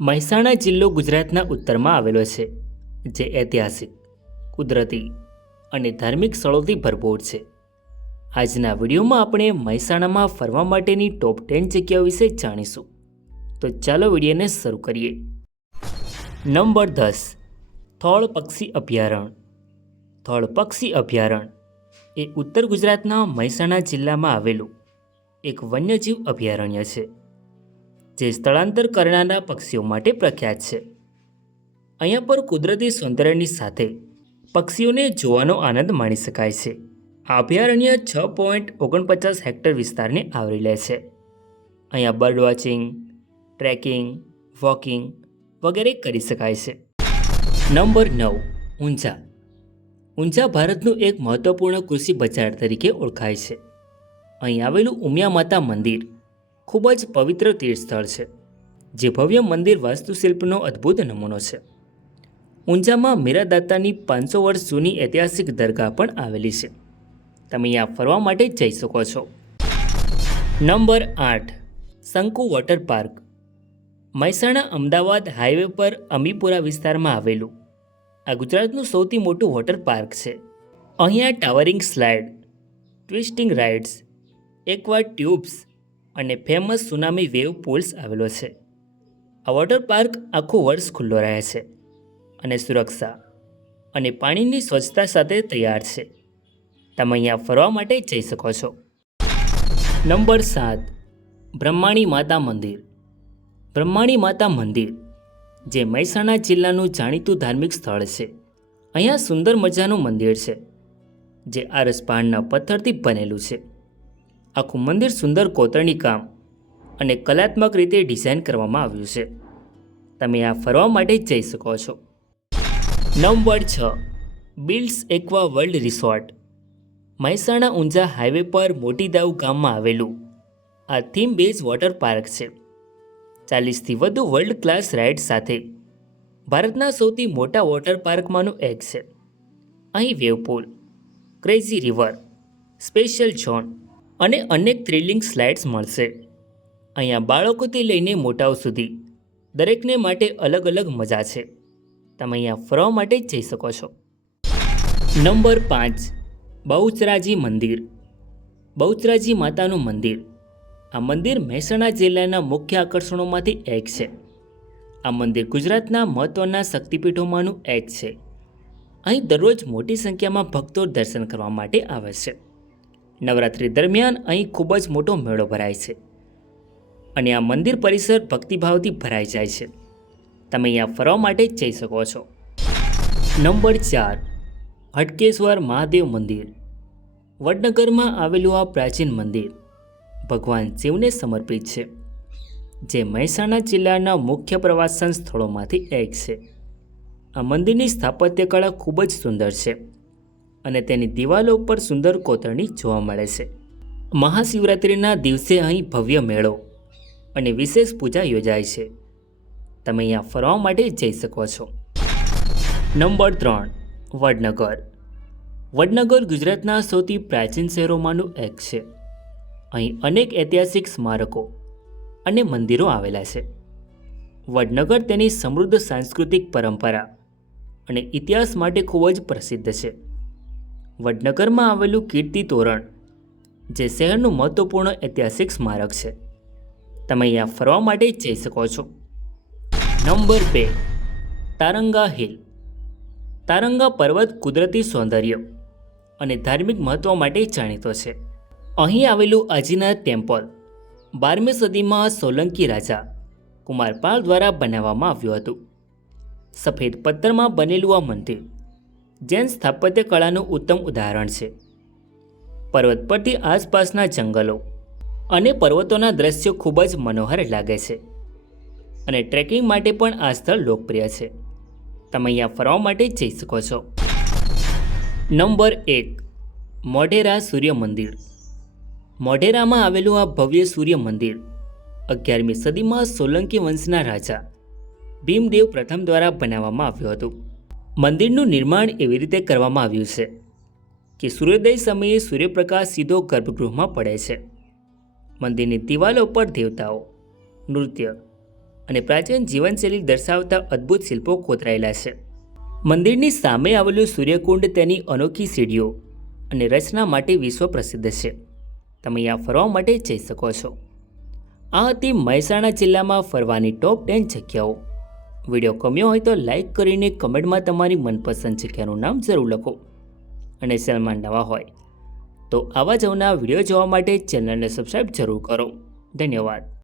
મહેસાણા જિલ્લો ગુજરાતના ઉત્તરમાં આવેલો છે, જે ઐતિહાસિક, કુદરતી અને ધાર્મિક સ્થળોથી ભરપૂર છે. આજના વિડીયોમાં આપણે મહેસાણામાં ફરવા માટેની ટોપ 10 જગ્યાઓ વિશે જાણીશું. તો ચાલો વિડીયોને શરૂ કરીએ. નંબર 10. થોળ પક્ષી અભયારણ્ય. થોળ પક્ષી અભયારણ્ય એ ઉત્તર ગુજરાતના મહેસાણા જિલ્લામાં આવેલું એક વન્યજીવ અભયારણ્ય છે, જે સ્થળાંતર કરનારા પક્ષીઓ માટે પ્રખ્યાત છે. અહીંયા પર કુદરતી સૌંદર્યની સાથે પક્ષીઓને જોવાનો આનંદ માણી શકાય છે. આ અભયારણ્ય 6.49 હેક્ટર વિસ્તારને આવરી લે છે. અહીંયા બર્ડ વોચિંગ, ટ્રેકિંગ, વોકિંગ વગેરે કરી શકાય છે. નંબર 9. ઊંઝા. ઊંઝા ભારતનું એક મહત્વપૂર્ણ કૃષિ બજાર તરીકે ઓળખાય છે. અહીં આવેલું ઉમિયા માતા મંદિર ખૂબ જ પવિત્ર તીર્થસ્થળ છે, જે ભવ્ય મંદિર વાસ્તુશિલ્પનો અદ્ભુત નમૂનો છે. ઊંઝામાં મીરાદાતાની 500 વર્ષ જૂની ઐતિહાસિક દરગાહ પણ આવેલી છે. તમે અહીંયા ફરવા માટે જઈ શકો છો. નંબર 8. શંકુ water park. Mehsana Ahmedabad highway પર અમીપુરા વિસ્તારમાં આવેલું આ ગુજરાતનું સૌથી મોટું વોટર પાર્ક છે. અહીંયા towering slide, twisting rides, aqua tubes અને ફેમસ સુનામી વેવ પૂલ્સ આવેલો છે. આ વોટર પાર્ક આખું વર્ષ ખુલ્લો રહે છે અને સુરક્ષા અને પાણીની સ્વચ્છતા સાથે તૈયાર છે. તમે અહીંયા ફરવા માટે જઈ શકો છો. નંબર 7. બ્રહ્માણી માતા મંદિર. બ્રહ્માણી માતા મંદિર, જે મહેસાણા જિલ્લાનું જાણીતું ધાર્મિક સ્થળ છે. અહીંયા સુંદર મજાનું મંદિર છે, જે આરસપહાણના પથ્થરથી બનેલું છે. આખું મંદિર સુંદર કોતરણી કામ અને કલાત્મક રીતે ડિઝાઇન કરવામાં આવ્યું છે. તમે આ ફરવા માટે જઈ શકો છો. નંબર 6. બિલ્ડ્સ aqua world resort. Mehsana Unjha highway પર મોટીદાઉ ગામમાં આવેલું આ થીમ બેઝ વોટર પાર્ક છે. 40થી વધુ વર્લ્ડ ક્લાસ રાઇડ સાથે ભારતના સૌથી મોટા વોટર પાર્કમાંનું એક છે. અહીં વેવપૂલ, ક્રેઝી રિવર, સ્પેશિયલ ઝોન અને અનેક થ્રિલિંગ સ્લાઇડ્સ મળશે. અહીંયા બાળકોથી લઈને મોટાઓ સુધી દરેકને માટે અલગ અલગ મજા છે. તમે અહીંયા ફરવા માટે જઈ શકો છો. નંબર 5. બહુચરાજી મંદિર. બહુચરાજી માતાનું મંદિર. આ મંદિર મહેસાણા જિલ્લાના મુખ્ય આકર્ષણોમાંથી એક છે. આ મંદિર ગુજરાતના મહત્ત્વના શક્તિપીઠોમાંનું એક છે. અહીં દરરોજ મોટી સંખ્યામાં ભક્તો દર્શન કરવા માટે આવે છે. નવરાત્રિ દરમિયાન અહીં ખૂબ જ મોટો મેળો ભરાય છે અને આ મંદિર પરિસર ભક્તિભાવથી ભરાઈ જાય છે. તમે અહીંયા ફરવા માટે જઈ શકો છો. નંબર 4. હટકેશ્વર મહાદેવ મંદિર. વડનગરમાં આવેલું આ પ્રાચીન મંદિર ભગવાન શિવને સમર્પિત છે, જે મહેસાણા જિલ્લાના મુખ્ય પ્રવાસન સ્થળોમાંથી એક છે. આ મંદિરની સ્થાપત્ય કળા ખૂબ જ સુંદર છે અને તેની દિવાલો પર સુંદર કોતરણી જોવા મળે છે. મહાશિવરાત્રિના દિવસે અહીં ભવ્ય મેળો અને વિશેષ પૂજા યોજાય છે. તમે અહીંયા ફરવા માટે જઈ શકો છો. નંબર 3. વડનગર. વડનગર ગુજરાતના સૌથી પ્રાચીન શહેરોમાંનું એક છે. અહીં અનેક ઐતિહાસિક સ્મારકો અને મંદિરો આવેલા છે. વડનગર તેની સમૃદ્ધ સાંસ્કૃતિક પરંપરા અને ઇતિહાસ માટે ખૂબ જ પ્રસિદ્ધ છે. વડનગરમાં આવેલું કીર્તિ તોરણ, જે શહેરનું મહત્વપૂર્ણ ઐતિહાસિક સ્મારક છે. તમે અહીંયા ફરવા માટે જઈ શકો છો. નંબર 2. તારંગા હિલ. તારંગા પર્વત કુદરતી સૌંદર્ય અને ધાર્મિક મહત્ત્વ માટે જાણીતો છે. અહીં આવેલું આજીનાથ ટેમ્પલ 12મી સદીમાં સોલંકી રાજા કુમારપાલ દ્વારા બનાવવામાં આવ્યું હતું. સફેદ પથ્થરમાં બનેલું આ મંદિર જૈન સ્થાપત્ય કળાનું ઉત્તમ ઉદાહરણ છે. પર્વત પરથી આસપાસના જંગલો અને પર્વતોના દ્રશ્યો ખૂબ જ મનોહર લાગે છે અને ટ્રેકિંગ માટે પણ આ સ્થળ લોકપ્રિય છે. તમે અહીંયા ફરવા માટે જઈ શકો છો. નંબર 1. મોઢેરા સૂર્ય મંદિર. મોઢેરામાં આવેલું આ ભવ્ય સૂર્ય મંદિર 11મી સદીમાં સોલંકી વંશના રાજા ભીમદેવ પ્રથમ દ્વારા બનાવવામાં આવ્યું હતું. મંદિરનું નિર્માણ એવી રીતે કરવામાં આવ્યું છે કે સૂર્યોદય સમયે સૂર્યપ્રકાશ સીધો ગર્ભગૃહમાં પડે છે. મંદિરની દિવાલો પર દેવતાઓ, નૃત્ય અને પ્રાચીન જીવનશૈલી દર્શાવતા અદ્ભુત શિલ્પો કોતરાયેલા છે. મંદિરની સામે આવેલું સૂર્યકુંડ તેની અનોખી સીડીઓ અને રચના માટે વિશ્વ પ્રસિદ્ધ છે. તમે અહીંયા ફરવા માટે જઈ શકો છો. આ હતી મહેસાણા જિલ્લામાં ફરવાની ટોપ 10 જગ્યાઓ. વિડીયો ગમ્યો હોય તો લાઈક કરીને કમેન્ટમાં તમારી મનપસંદ જગ્યાનું નામ જરૂર લખો. અને ચેનલમાં નવા હોય તો આવા જ અવનવા વિડીયો જોવા માટે ચેનલને સબસ્ક્રાઈબ જરૂર કરો. ધન્યવાદ.